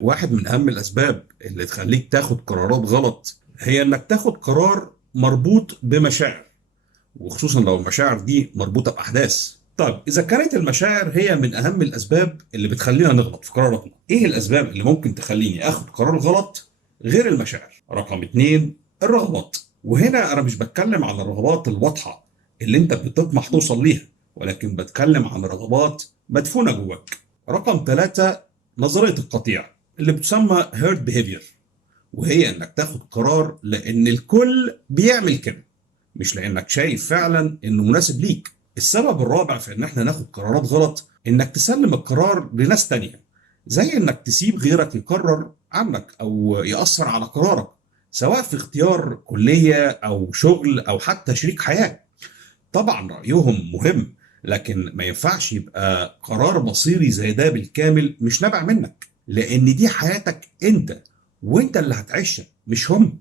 واحد من أهم الأسباب اللي تخليك تاخد قرارات غلط هي إنك تاخد قرار مربوط بمشاعر، وخصوصا لو المشاعر دي مربوطة بأحداث. طيب إذا كانت المشاعر هي من أهم الأسباب اللي بتخلينا نغلط في قراراتنا، إيه الأسباب اللي ممكن تخليني آخد قرار غلط غير المشاعر؟ رقم اتنين، الرغبات. وهنا أنا مش بتكلم عن الرغبات الواضحة اللي أنت بتطمح توصل ليها، ولكن بتكلم عن رغبات مدفونة جواك. رقم ثلاثة، نظرية القطيع اللي بتسمى herd behavior، وهي انك تاخد قرار لان الكل بيعمل كده، مش لانك شايف فعلا انه مناسب ليك. السبب الرابع في ان احنا ناخد قرارات غلط انك تسلم القرار لناس تانية، زي انك تسيب غيرك يقرر عنك او يأثر على قرارك، سواء في اختيار كلية او شغل او حتى شريك حياة. طبعا رأيهم مهم، لكن ما ينفعش يبقى قرار مصيري زي ده بالكامل مش نابع منك، لان دي حياتك انت، وانت اللي هتعيشها مش هم.